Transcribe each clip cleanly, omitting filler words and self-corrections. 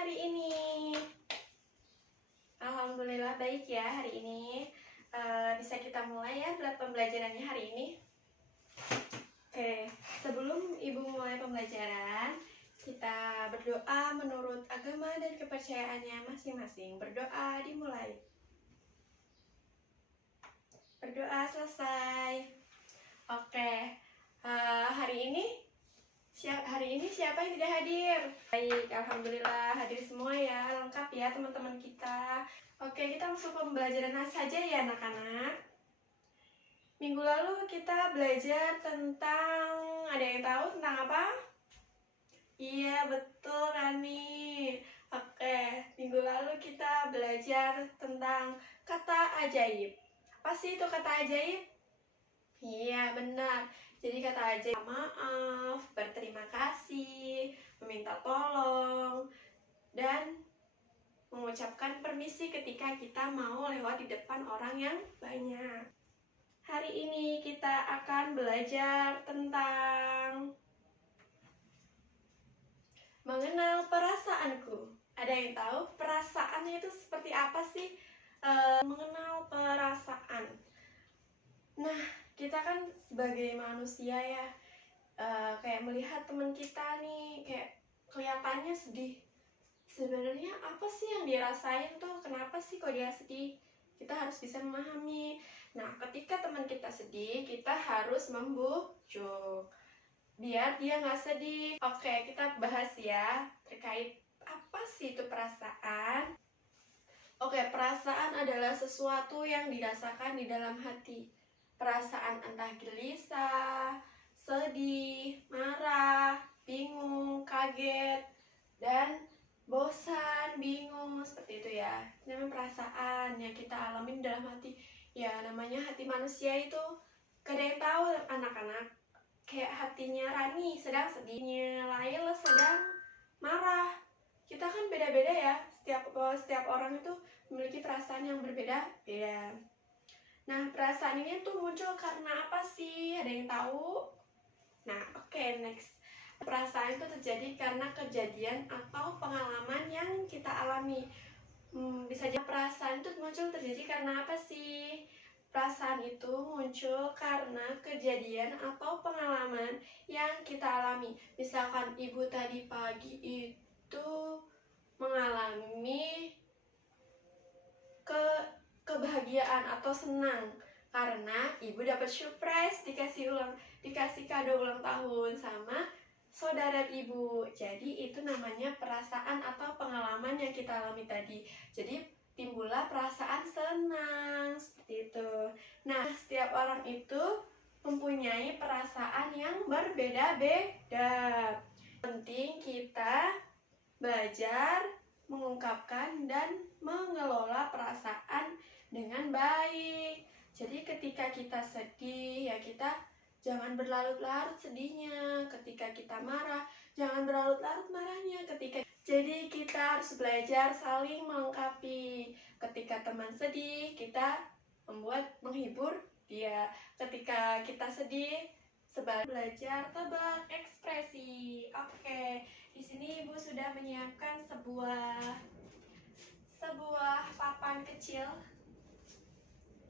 hari ini? Alhamdulillah baik ya hari ini. Bisa kita mulai ya pembelajarannya hari ini. Oke, sebelum Ibu mulai pembelajaran, kita berdoa menurut agama dan kepercayaannya masing-masing. Berdoa dimulai. Berdoa selesai. Oke, hari ini siapa yang tidak hadir? Baik, alhamdulillah hadir semua ya, lengkap ya teman-teman kita. Oke, kita langsung pembelajaran saja ya anak-anak. Minggu lalu kita belajar tentang, ada yang tahu tentang apa? Iya, betul Rani. Oke, minggu lalu kita belajar tentang kata ajaib. Apa sih itu kata ajaib? Iya, benar. Jadi kata ajaib maaf, berterima kasih, meminta tolong, dan mengucapkan permisi ketika kita mau lewat di depan orang yang banyak. Hari ini kita akan belajar tentang mengenal perasaanku. Ada yang tahu perasaannya itu seperti apa sih? Mengenal perasaan. Nah, kita kan sebagai manusia ya, kayak melihat teman kita nih kayak kelihatannya sedih. Sebenarnya apa sih yang dia rasain tuh? Kenapa sih kok dia sedih? Kita harus bisa memahami. Nah, ketika teman kita sedih, kita harus membujuk biar dia nggak sedih. Oke, kita bahas ya terkait apa sih itu perasaan. Oke, perasaan adalah sesuatu yang dirasakan di dalam hati. Perasaan entah gelisah, sedih, marah, bingung, kaget, dan bosan, bingung, seperti itu ya. Ini namanya perasaan yang kita alamin dalam hati. Ya, namanya hati manusia itu, gak ada yang tahu anak-anak. Kayak hatinya Rani sedang sedihnya, Lail sedang marah. Kita kan beda-beda ya. Setiap orang itu memiliki perasaan yang berbeda-beda. Nah, perasaan ini tuh muncul karena apa sih? Ada yang tahu? Nah, oke, next. Perasaan itu terjadi karena kejadian atau pengalaman yang kita alami. Bisa jadi perasaan itu muncul terjadi karena apa sih? Perasaan itu muncul karena kejadian atau pengalaman yang kita alami. Misalkan ibu tadi pagi itu mengalami kebahagiaan atau senang karena ibu dapat surprise, dikasih kado ulang tahun sama saudara ibu. Jadi itu namanya perasaan atau pengalaman yang kita alami tadi. Jadi timbullah perasaan senang seperti itu. Nah, setiap orang itu mempunyai perasaan yang berbeda-beda. Penting kita belajar mengungkapkan dan mengelola perasaan dengan baik. Jadi ketika kita sedih ya kita jangan berlarut-larut sedihnya. Ketika kita marah jangan berlarut-larut marahnya. Jadi kita harus belajar saling melengkapi. Ketika teman sedih kita menghibur dia. Ketika kita sedih belajar tebak ekspresi. Oke, di sini Ibu sudah menyiapkan sebuah papan kecil.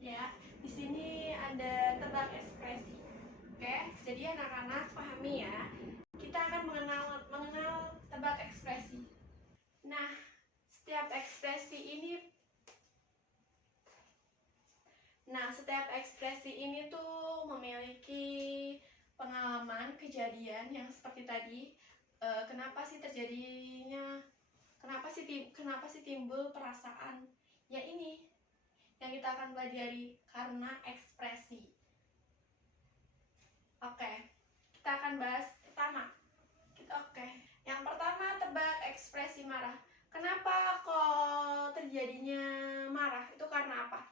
Ya, di sini ada tebak ekspresi. Oke, jadi anak-anak pahami ya. Kita akan mengenal tebak ekspresi. Nah, setiap ekspresi ini tuh memiliki pengalaman kejadian yang seperti tadi. Kenapa sih terjadinya? Kenapa sih timbul perasaan? Ya ini yang kita akan pelajari karena ekspresi. Oke, kita akan bahas pertama. Yang pertama tebak ekspresi marah. Kenapa kok terjadinya marah? Itu karena apa?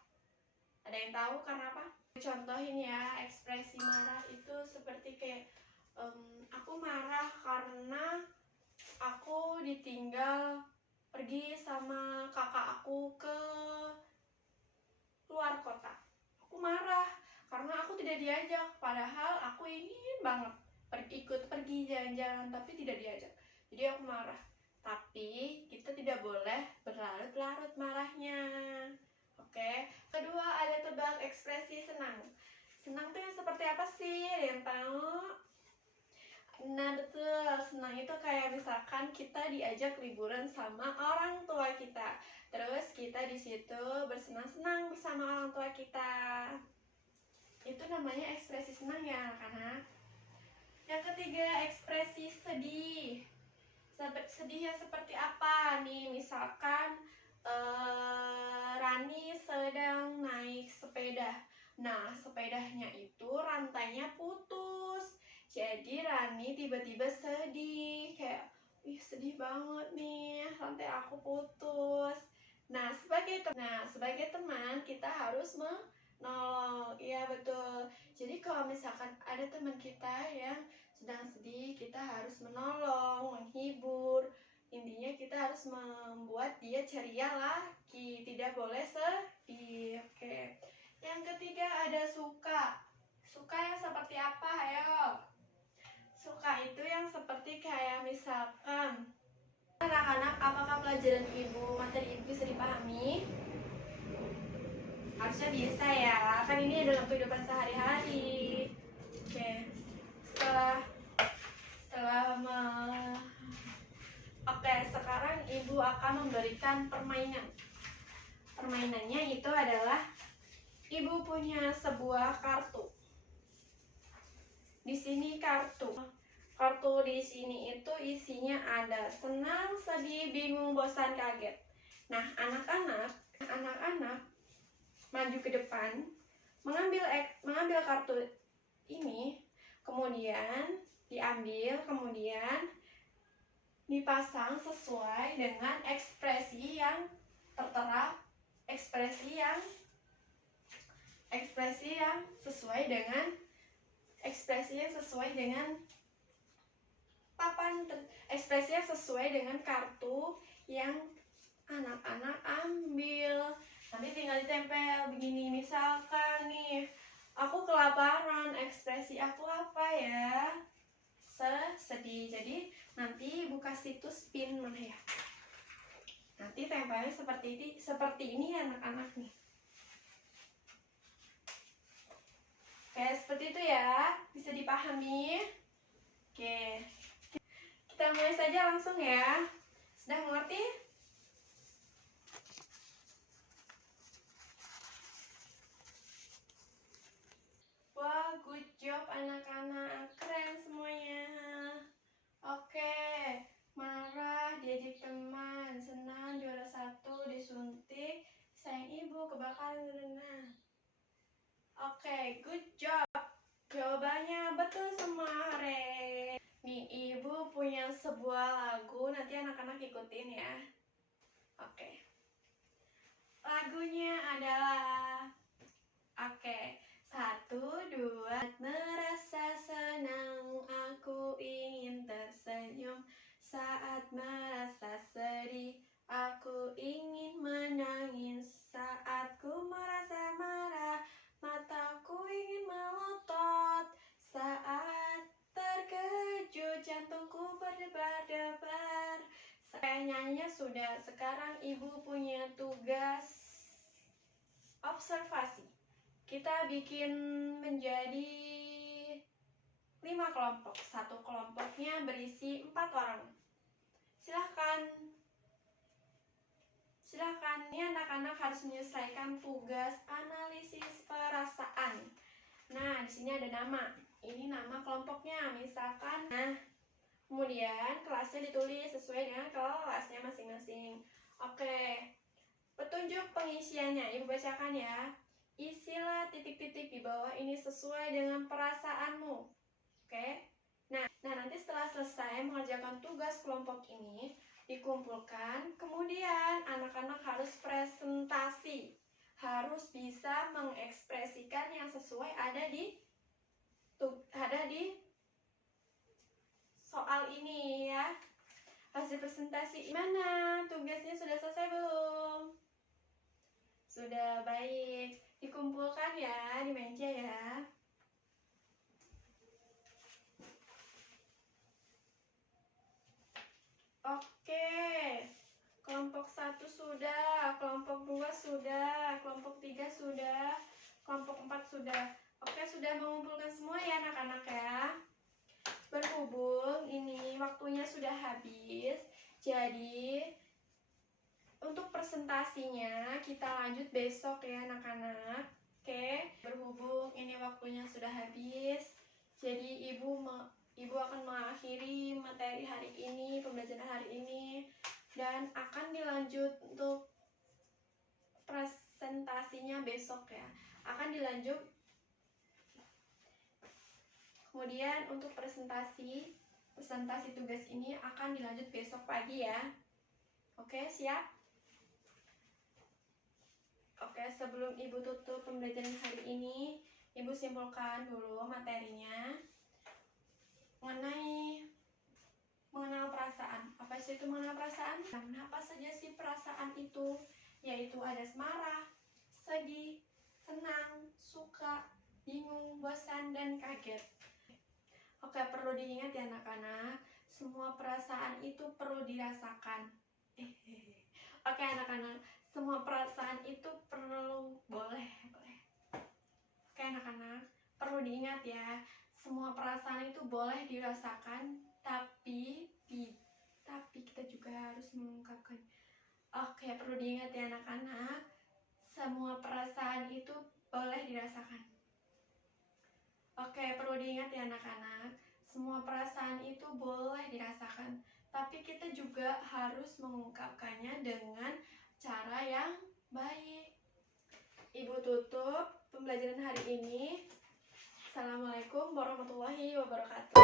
Ada yang tahu karena apa? Contohin ya, ekspresi marah itu seperti kayak aku marah karena aku ditinggal pergi sama kakak aku ke luar kota. Aku marah karena aku tidak diajak, padahal aku ingin banget ikut pergi jalan-jalan tapi tidak diajak. Jadi aku marah. Tapi kita apa sih? Ada yang tahu? Nah betul, senang itu kayak misalkan kita diajak liburan sama orang tua kita. Terus kita di situ bersenang-senang bersama orang tua kita. Itu namanya ekspresi senang ya anak-anak. Yang ketiga, ekspresi sedih. Sedihnya seperti apa nih? Misalkan Rani sedang naik sepeda. Nah, sepedanya itu rantainya putus. Jadi Rani tiba-tiba sedih, kayak, ih sedih banget nih, rantai aku putus. Nah, sebagai teman kita harus menolong. Iya betul. Jadi kalau misalkan ada teman kita yang sedang sedih, kita harus menolong, menghibur. Intinya kita harus membuat dia ceria lagi, tidak boleh sedih. Oke. Yang ketiga ada suka. Suka yang seperti apa? Ayo. Suka itu yang seperti kayak misalkan, anak-anak, apakah pelajaran ibu, materi ibu bisa dipahami? Harusnya bisa ya, kan ini adalah kehidupan sehari-hari. Oke. Oke, sekarang ibu akan memberikan permainan. Permainannya itu adalah ibu punya sebuah kartu. Di sini kartu di sini itu isinya ada senang, sedih, bingung, bosan, kaget. Nah, anak-anak maju ke depan, mengambil kartu ini, kemudian diambil, kemudian dipasang sesuai dengan ekspresi yang tertera, ekspresi yang sesuai dengan papan, ekspresi yang sesuai dengan kartu yang anak-anak ambil. Nanti tinggal ditempel begini. Misalkan nih, aku kelaparan, ekspresi aku apa ya? Sedih. Jadi nanti buka situs pin mana ya? Nanti tempelnya seperti ini anak-anak nih. Oke, seperti itu ya. Bisa dipahami? Oke. Kita mulai saja langsung ya. Sudah mengerti? Wah, good job anak-anak. Keren semuanya. Oke. Marah, diajak teman, senang, juara 1, disuntik, sayang ibu, kebakaran renang. Oke, good job. Jawabannya betul semua. Hore. Nih, ibu punya sebuah lagu, nanti anak-anak ikutin ya. Oke. Lagunya adalah, oke, 1, 2. Merasa senang, aku ingin tersenyum. Saat merasa sedih, aku ingin menangis. Saat ku merasa marah, mataku ingin melotot. Saat terkejut, jantungku berdebar-debar. Kayaknya sudah. Sekarang ibu punya tugas observasi. Kita bikin menjadi 5 kelompok. Satu kelompoknya berisi 4 orang. Silahkan. Ini anak-anak harus menyelesaikan tugas analisis perasaan. Nah, di sini ada nama. Ini nama kelompoknya. Misalkan, nah, kemudian kelasnya ditulis sesuai dengan kelasnya masing-masing. Oke. Petunjuk pengisiannya, ibu bacakan ya. Isilah titik-titik di bawah ini sesuai dengan perasaanmu. Oke. Nah, nanti setelah selesai mengerjakan tugas kelompok ini, dikumpulkan, kemudian anak-anak harus presentasi. Harus bisa mengekspresikan yang sesuai ada di soal ini ya. Hasil presentasi mana? Tugasnya sudah selesai belum? Sudah, baik. Dikumpulkan ya di meja ya. Oke. Kelompok 1 sudah, kelompok 2 sudah, kelompok 3 sudah, kelompok 4 sudah. Oke, sudah mengumpulkan semua ya anak-anak ya. Berhubung ini waktunya sudah habis, jadi untuk presentasinya kita lanjut besok ya anak-anak. Oke, berhubung ini waktunya sudah habis, jadi ibu akan mengakhiri materi hari ini, pembelajaran hari ini, dan akan dilanjut untuk presentasinya besok ya. Akan dilanjut. Kemudian untuk presentasi tugas ini akan dilanjut besok pagi ya. Oke, siap? Oke, sebelum Ibu tutup pembelajaran hari ini, Ibu simpulkan dulu materinya mengenal perasaan. Apa sih itu mengenal perasaan? Nah, apa saja sih perasaan itu? Yaitu ada marah, sedih, senang, suka, bingung, bosan, dan kaget. Oke, perlu diingat ya anak-anak, semua perasaan itu perlu dirasakan. Oke anak-anak, semua perasaan itu boleh. Oke anak-anak, perlu diingat ya, semua perasaan itu boleh dirasakan, tapi kita juga harus mengungkapkan. Oke, perlu diingat ya anak-anak, semua perasaan itu boleh dirasakan. Oke, perlu diingat ya anak-anak, semua perasaan itu boleh dirasakan, tapi kita juga harus mengungkapkannya dengan cara yang baik. Ibu tutup pembelajaran hari ini. Assalamualaikum warahmatullahi wabarakatuh.